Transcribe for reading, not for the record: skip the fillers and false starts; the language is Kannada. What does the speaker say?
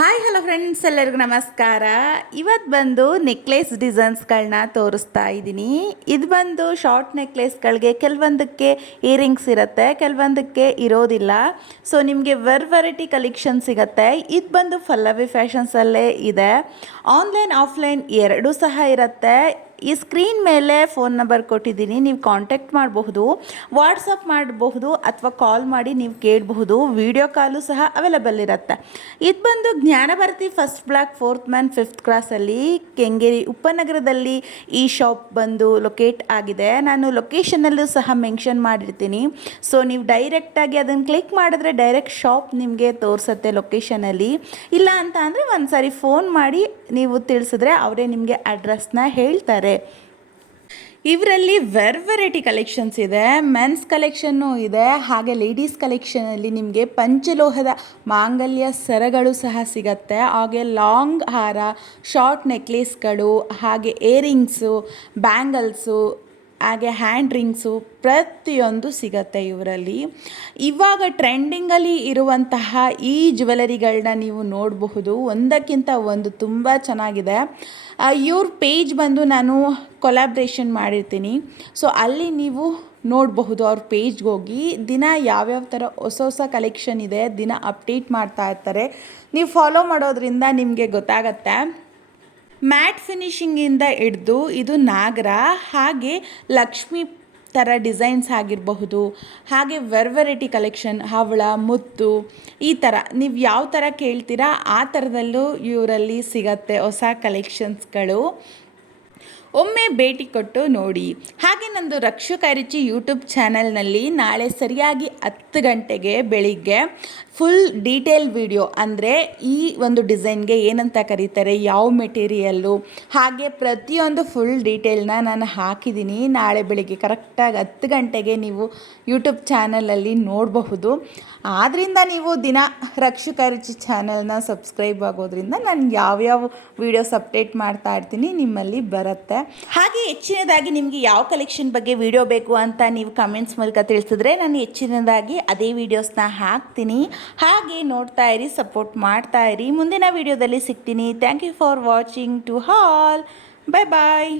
ಹಾಯ್ ಹಲೋ ಫ್ರೆಂಡ್ಸ್, ಎಲ್ಲರಿಗೂ ನಮಸ್ಕಾರ. ಇವತ್ತು ಬಂದು ನೆಕ್ಲೆಸ್ ಡಿಸೈನ್ಸ್ಗಳನ್ನ ತೋರಿಸ್ತಾ ಇದ್ದೀನಿ. ಇದು ಬಂದು ಶಾರ್ಟ್ ನೆಕ್ಲೆಸ್ಗಳಿಗೆ ಕೆಲವೊಂದಕ್ಕೆ ಇಯರಿಂಗ್ಸ್ ಇರುತ್ತೆ, ಕೆಲವೊಂದಕ್ಕೆ ಇರೋದಿಲ್ಲ. ಸೊ ನಿಮಗೆ ವೆರೈಟಿ ಕಲೆಕ್ಷನ್ ಸಿಗುತ್ತೆ. ಇದು ಬಂದು ಪಲ್ಲವಿ ಫ್ಯಾಷನ್ಸಲ್ಲೇ ಇದೆ. ಆನ್ಲೈನ್ ಆಫ್ಲೈನ್ ಎರಡೂ ಸಹ ಇರುತ್ತೆ. ಈ ಸ್ಕ್ರೀನ್ ಮೇಲೆ ಫೋನ್ ನಂಬರ್ ಕೊಟ್ಟಿದ್ದೀನಿ, ನೀವು ಕಾಂಟ್ಯಾಕ್ಟ್ ಮಾಡಬಹುದು, ವಾಟ್ಸಪ್ ಮಾಡಬಹುದು ಅಥವಾ ಕಾಲ್ ಮಾಡಿ ನೀವು ಕೇಳಬಹುದು. ವಿಡಿಯೋ ಕಾಲು ಸಹ ಅವೈಲೇಬಲ್ ಇರುತ್ತೆ. ಇದು ಬಂದು Jnanabharathi first block 4th main 5th ಕ್ರಾಸಲ್ಲಿ ಕೆಂಗೇರಿ ಉಪನಗರದಲ್ಲಿ ಈ ಶಾಪ್ ಬಂದು ಲೊಕೇಟ್ ಆಗಿದೆ. ನಾನು ಲೊಕೇಶನಲ್ಲೂ ಸಹ ಮೆನ್ಷನ್ ಮಾಡಿರ್ತೀನಿ. ಸೊ ನೀವು ಡೈರೆಕ್ಟಾಗಿ ಅದನ್ನು ಕ್ಲಿಕ್ ಮಾಡಿದ್ರೆ ಡೈರೆಕ್ಟ್ ಶಾಪ್ ನಿಮಗೆ ತೋರಿಸುತ್ತೆ ಲೊಕೇಶನಲ್ಲಿ. ಇಲ್ಲ ಅಂತ ಅಂದರೆ ಒಂದು ಸಾರಿ ಫೋನ್ ಮಾಡಿ ನೀವು ತಿಳಿಸಿದ್ರೆ ಅವರೇ ನಿಮಗೆ ಅಡ್ರೆಸ್ನ ಹೇಳ್ತಾರೆ. ಇವರಲ್ಲಿ ವೆರೈಟಿ ಕಲೆಕ್ಷನ್ಸ್ ಇದೆ. ಮೆನ್ಸ್ ಕಲೆಕ್ಷನ್ನು ಇದೆ, ಹಾಗೆ ಲೇಡೀಸ್ ಕಲೆಕ್ಷನಲ್ಲಿ ನಿಮಗೆ ಪಂಚಲೋಹದ ಮಾಂಗಲ್ಯ ಸರಗಳು ಸಹ ಸಿಗತ್ತೆ. ಹಾಗೆ ಲಾಂಗ್ ಹಾರ, ಶಾರ್ಟ್ ನೆಕ್ಲೇಸ್ಗಳು, ಹಾಗೆ ಏರಿಂಗ್ಸು, ಬ್ಯಾಂಗಲ್ಸು, ಹಾಗೆ ಹ್ಯಾಂಡ್ ರಿಂಗ್ಸು ಪ್ರತಿಯೊಂದು ಸಿಗತ್ತೆ ಇವರಲ್ಲಿ. ಇವಾಗ ಟ್ರೆಂಡಿಂಗಲ್ಲಿ ಇರುವಂತಹ ಈ ಜ್ಯುವೆಲರಿಗಳನ್ನ ನೀವು ನೋಡಬಹುದು. ಒಂದಕ್ಕಿಂತ ಒಂದು ತುಂಬ ಚೆನ್ನಾಗಿದೆ. ಇವ್ರ ಪೇಜ್ ಬಂದು ನಾನು ಕೊಲಾಬ್ರೇಷನ್ ಮಾಡಿರ್ತೀನಿ. ಸೊ ಅಲ್ಲಿ ನೀವು ನೋಡಬಹುದು. ಅವ್ರ ಪೇಜ್ಗೆ ಹೋಗಿ ದಿನ ಯಾವ್ಯಾವ ಥರ ಹೊಸ ಕಲೆಕ್ಷನ್ ಇದೆ ದಿನ ಅಪ್ಡೇಟ್ ಮಾಡ್ತಾ ಇರ್ತಾರೆ. ನೀವು ಫಾಲೋ ಮಾಡೋದ್ರಿಂದ ನಿಮಗೆ ಗೊತ್ತಾಗತ್ತೆ. ಮ್ಯಾಟ್ ಫಿನಿಷಿಂಗಿಂದ ಹಿಡಿದು ಇದು ನಾಗರ, ಹಾಗೆ ಲಕ್ಷ್ಮಿ ಥರ ಡಿಸೈನ್ಸ್ ಆಗಿರಬಹುದು, ಹಾಗೆ ವೆರೈಟಿ ಕಲೆಕ್ಷನ್ ಹವಳ, ಮುತ್ತು, ಈ ಥರ ನೀವು ಯಾವ ಥರ ಕೇಳ್ತೀರಾ ಆ ಥರದಲ್ಲೂ ಇವರಲ್ಲಿ ಸಿಗತ್ತೆ ಹೊಸ ಕಲೆಕ್ಷನ್ಸ್ಗಳು. ಒಮ್ಮೆ ಭೇಟಿ ಕೊಟ್ಟು ನೋಡಿ. ಹಾಗೆ ನಂದು ರಕ್ಷು ಕೈರುಚಿ ಯೂಟ್ಯೂಬ್ ಚಾನಲ್ನಲ್ಲಿ ನಾಳೆ ಸರಿಯಾಗಿ 10 ಗಂಟೆಗೆ ಬೆಳಿಗ್ಗೆ ಫುಲ್ ಡೀಟೇಲ್ ವಿಡಿಯೋ, ಅಂದರೆ ಈ ಒಂದು ಡಿಸೈನ್ಗೆ ಏನಂತ ಕರೀತಾರೆ, ಯಾವ ಮೆಟೀರಿಯಲ್ಲು, ಹಾಗೆ ಪ್ರತಿಯೊಂದು ಫುಲ್ ಡೀಟೇಲ್ನ ನಾನು ಹಾಕಿದ್ದೀನಿ. ನಾಳೆ ಬೆಳಿಗ್ಗೆ ಕರೆಕ್ಟಾಗಿ 10 ಗಂಟೆಗೆ ನೀವು ಯೂಟ್ಯೂಬ್ ಚಾನಲಲ್ಲಿ ನೋಡಬಹುದು. ಆದ್ದರಿಂದ ನೀವು ದಿನ ರಕ್ಷು ಕೈರುಚಿ ಚಾನಲ್ನ ಸಬ್ಸ್ಕ್ರೈಬ್ ಆಗೋದ್ರಿಂದ ನಾನು ಯಾವ್ಯಾವ ವೀಡಿಯೋಸ್ ಅಪ್ಡೇಟ್ ಮಾಡ್ತಾ ಇರ್ತೀನಿ ನಿಮ್ಮಲ್ಲಿ ಬರುತ್ತೆ. ಹಾಗೆ ಹೆಚ್ಚಿನದಾಗಿ ನಿಮಗೆ ಯಾವ ಕಲೆಕ್ಷನ್ ಬಗ್ಗೆ ವಿಡಿಯೋ ಬೇಕು ಅಂತ ನೀವು ಕಮೆಂಟ್ಸ್ ಮೂಲಕ ತಿಳಿಸಿದ್ರೆ ನಾನು ಹೆಚ್ಚಿನದಾಗಿ ಅದೇ ವಿಡಿಯೋಸ್ನ ಹಾಕ್ತೀನಿ. ಹಾಗೆ ನೋಡ್ತಾ ಇರಿ, ಸಪೋರ್ಟ್ ಮಾಡ್ತಾ ಇರಿ. ಮುಂದಿನ ವಿಡಿಯೋದಲ್ಲಿ ಸಿಗ್ತೀನಿ. Thank you for watching to all. Bye bye.